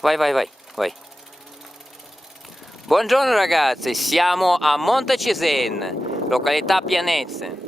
Vai, vai, vai, vai. Buongiorno ragazzi, siamo a Montecisen, località Pianezze.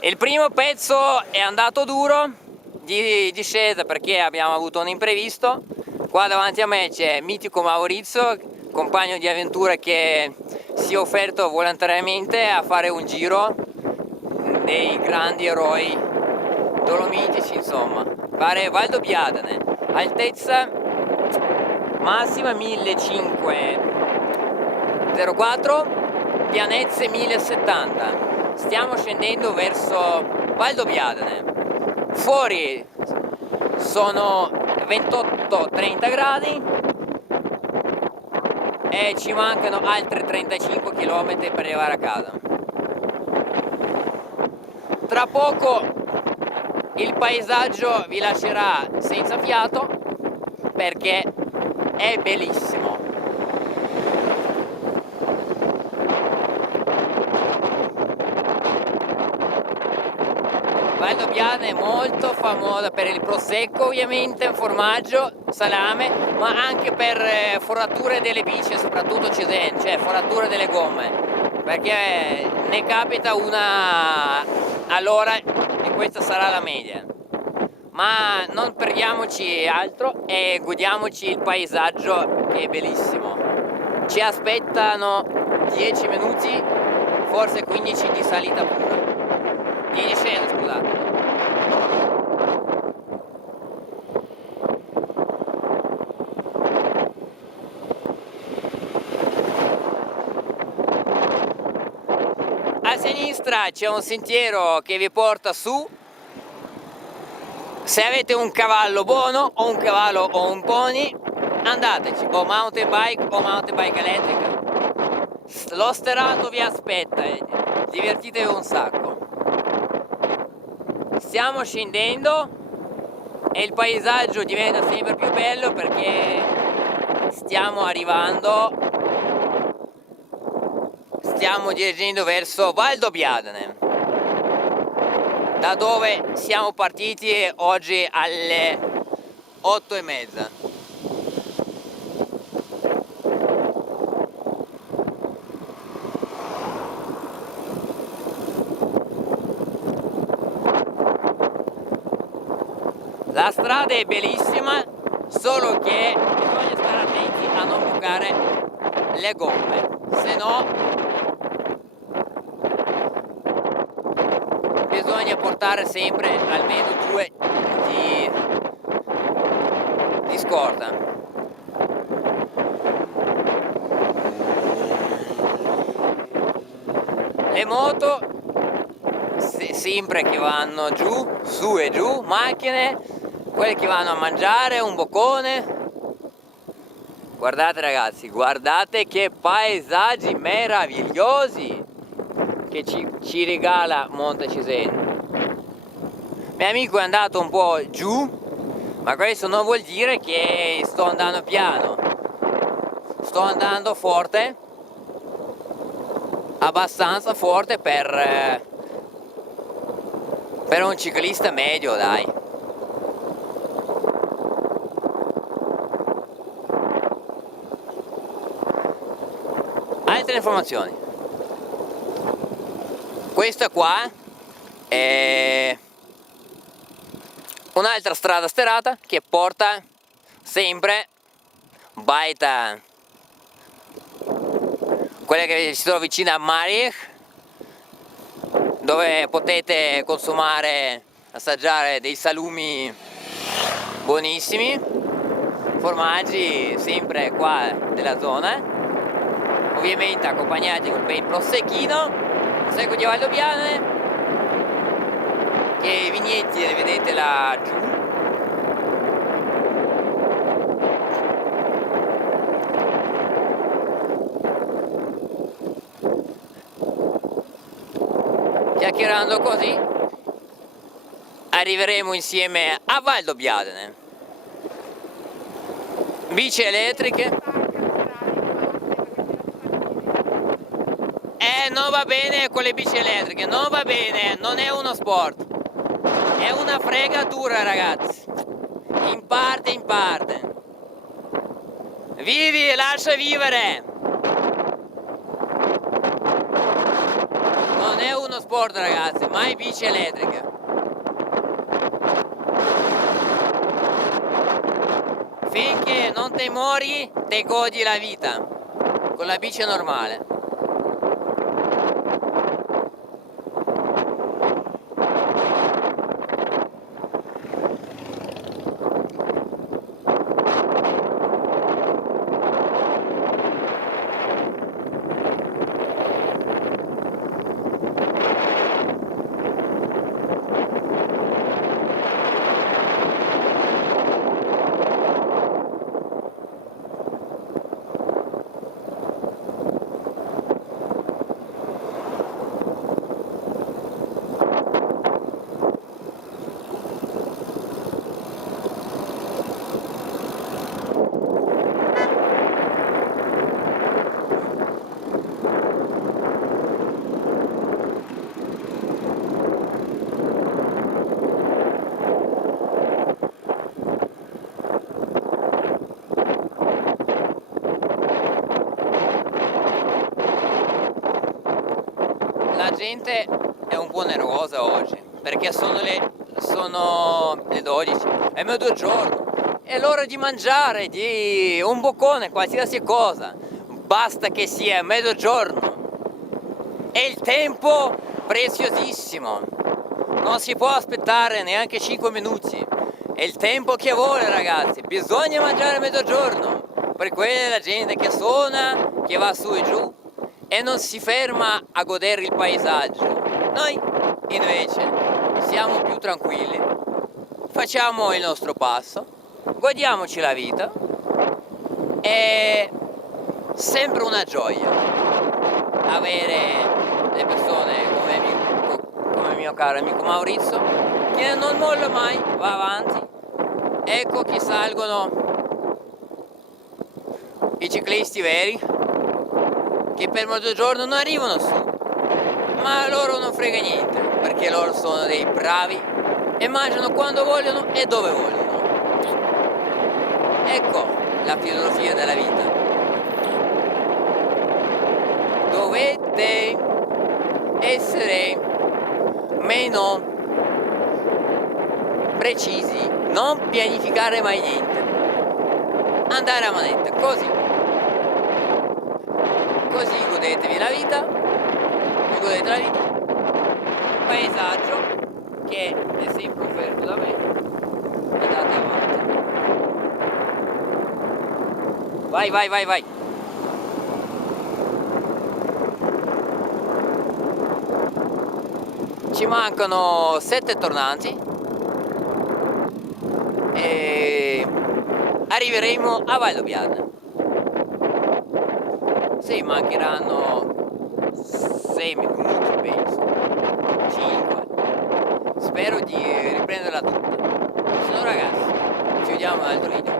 Il primo pezzo è andato duro di discesa perché abbiamo avuto un imprevisto. Qua davanti a me c'è mitico Maurizio, compagno di avventura che si è offerto volontariamente a fare un giro dei grandi eroi dolomitici, insomma. Fare Valdobbiadene, altezza massima 1504, pianezze 1070. Stiamo scendendo verso Valdobbiadene. Fuori sono 28-30 gradi e ci mancano altri 35 km per arrivare a casa. Tra poco il paesaggio vi lascerà senza fiato perché è bellissimo. Valdobbiadene è molto famosa per il prosecco, ovviamente, un formaggio, salame, ma anche per forature delle bici, soprattutto Cesen, cioè forature delle gomme, perché ne capita una all'ora e questa sarà la media. Ma non perdiamoci altro e godiamoci il paesaggio che è bellissimo. Ci aspettano 10 minuti, forse 15 di salita pura. Di discesa, scusate. A sinistra c'è un sentiero che vi porta su. Se avete un cavallo buono o un cavallo o un pony, andateci, o mountain bike elettrica. Lo sterato vi aspetta, divertitevi un sacco. Stiamo scendendo e il paesaggio diventa sempre più bello perché stiamo dirigendo verso Valdobbiadene, da dove siamo partiti oggi alle 8:30. La strada è bellissima, solo che bisogna stare attenti a non bucare le gomme, se no bisogna portare sempre almeno 2 di scorta. Le moto sempre che vanno giù, su e giù, macchine, quelle che vanno a mangiare, un boccone. Guardate ragazzi, guardate che paesaggi meravigliosi che ci regala Montecisen. Mio amico è andato un po' giù, ma questo non vuol dire che sto andando piano, sto andando forte, abbastanza forte per un ciclista medio, dai. Altre informazioni. Questa qua è un'altra strada sterrata che porta sempre Baita, quella che si trova vicino a Marich, dove potete consumare, assaggiare dei salumi buonissimi, formaggi sempre qua della zona, ovviamente accompagnati con il prosecchino, prosecco di Valdobbiadene, che i vigneti li vedete là giù. Chiacchierando così arriveremo insieme a Valdobbiadene. Bici elettriche. Non va bene con le bici elettriche, non va bene, non è uno sport, è una fregatura ragazzi, in parte. Vivi e lascia vivere! Non è uno sport, ragazzi, mai bici elettriche. Finché non te muori, te godi la vita. Con la bici normale. La gente è un po' nervosa oggi perché sono le 12, è mezzogiorno, è l'ora di mangiare, di un boccone, qualsiasi cosa, basta che sia mezzogiorno. È il tempo preziosissimo, non si può aspettare neanche 5 minuti, è il tempo che vuole, ragazzi, bisogna mangiare a mezzogiorno, per quella la gente che suona, che va su e giù e non si ferma a godere il paesaggio. Noi invece siamo più tranquilli, facciamo il nostro passo, godiamoci la vita, è sempre una gioia avere le persone come il mio caro amico Maurizio, che non molla mai, va avanti. Ecco che salgono i ciclisti veri, che per mezzogiorno non arrivano su, ma a loro non frega niente, perché loro sono dei bravi e mangiano quando vogliono e dove vogliono. Ecco la filosofia della vita. Dovete essere meno precisi, non pianificare mai niente, andare a manetta, così godetevi la vita, vi godete la vita, paesaggio che è sempre offerto da me, andate avanti, vai, ci mancano 7 tornanti e arriveremo a Valdobbiadene. Sì, mancheranno 6 minuti, penso, 5. Spero di riprenderla tutta. Se no, ragazzi, ci vediamo in un altro video.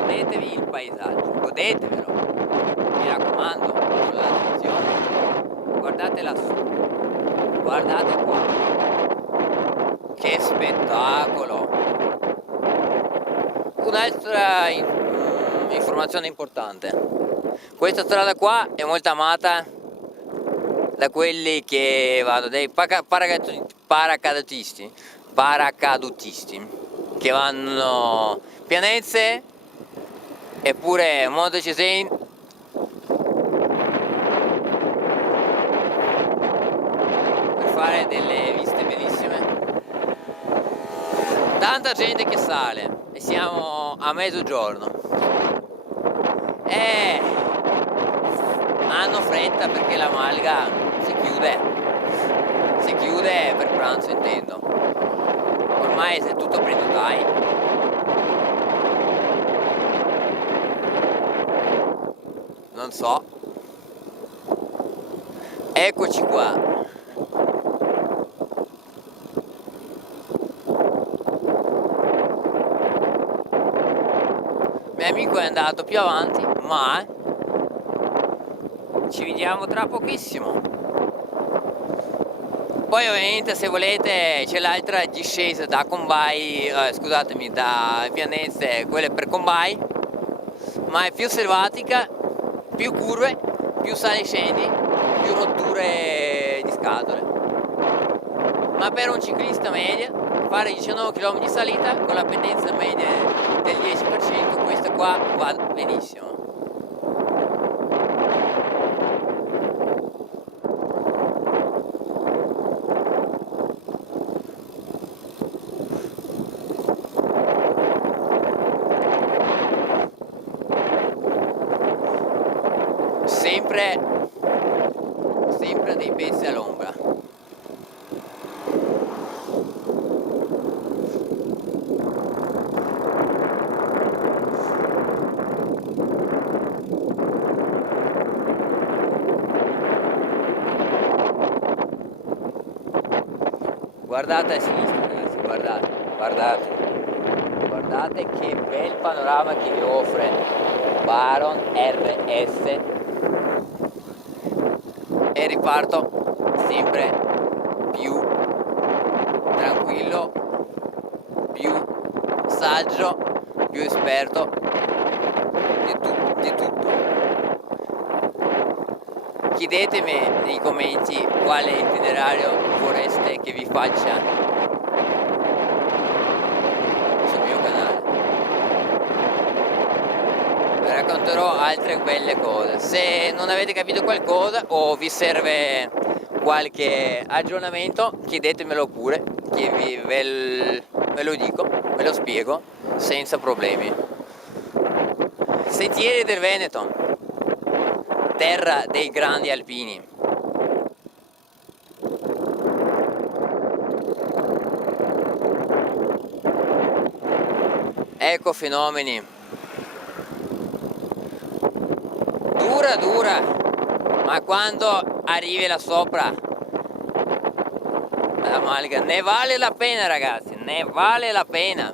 Godetevi il paesaggio, godetevelo, mi raccomando, con l'attenzione. Guardate lassù, guardate qua. Che spettacolo! Un'altra informazione importante: questa strada qua è molto amata da quelli che vanno, dei paracadutisti che vanno Pianezze eppure Monte Cesena per fare delle viste bellissime. Tanta gente che sale e siamo a mezzogiorno e hanno fretta perché la Malga si chiude per pranzo, intendo. Ormai è tutto prenotai. Non so. Eccoci qua. Mio amico è andato più avanti, ma ci vediamo tra pochissimo. Poi ovviamente se volete c'è l'altra discesa da Combai, scusatemi, da Pianezze, quelle per Combai, ma è più selvatica, più curve, più sali e scendi, più rotture di scatole. Ma per un ciclista media fare 19 km di salita con la pendenza media del 10%, questa qua va benissimo. Sempre dei pezzi all'ombra. Guardate a sinistra ragazzi, guardate che bel panorama che vi offre Baron RS, e riparto sempre più tranquillo, più saggio, più esperto di tutto. Chiedetemi nei commenti quale itinerario vorreste che vi faccia sul mio canale. Vi racconterò altre belle cose. Se non avete capito qualcosa o vi serve qualche aggiornamento, chiedetemelo pure, che ve lo dico, ve lo spiego senza problemi. Sentieri del Veneto, terra dei grandi alpini. Ecco fenomeni. Dura, ma quando arrivi là sopra la Malaga ne vale la pena ragazzi, ne vale la pena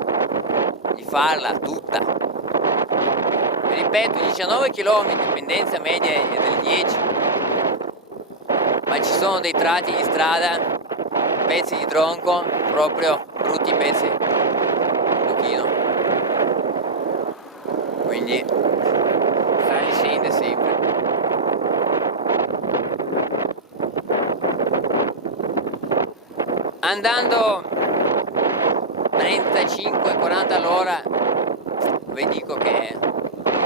di farla tutta. Vi ripeto, 19 km, pendenza media è del 10, ma ci sono dei tratti di strada, pezzi di tronco, proprio brutti pezzi, un pochino, quindi sale e scende sempre. Andando 35-40 all'ora vi dico che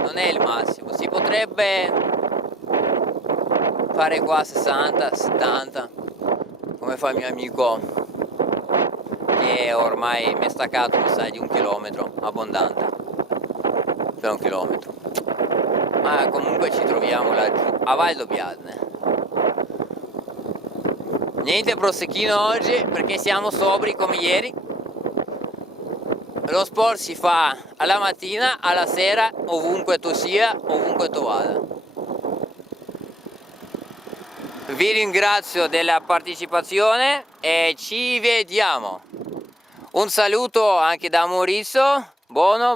non è il massimo, si potrebbe fare qua 60-70 come fa il mio amico che ormai mi è staccato, mi sa, di 1 chilometro abbondante per 1 chilometro, ma comunque ci troviamo laggiù a Val d'Obiadne. Niente prosecchino oggi perché siamo sobri come ieri. Lo sport si fa alla mattina, alla sera, ovunque tu sia, ovunque tu vada. Vi ringrazio della partecipazione e ci vediamo. Un saluto anche da Maurizio, buono,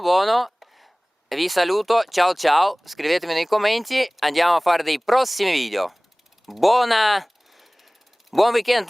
vi saluto, ciao ciao, scrivetemi nei commenti, andiamo a fare dei prossimi video. Buon weekend a tutti.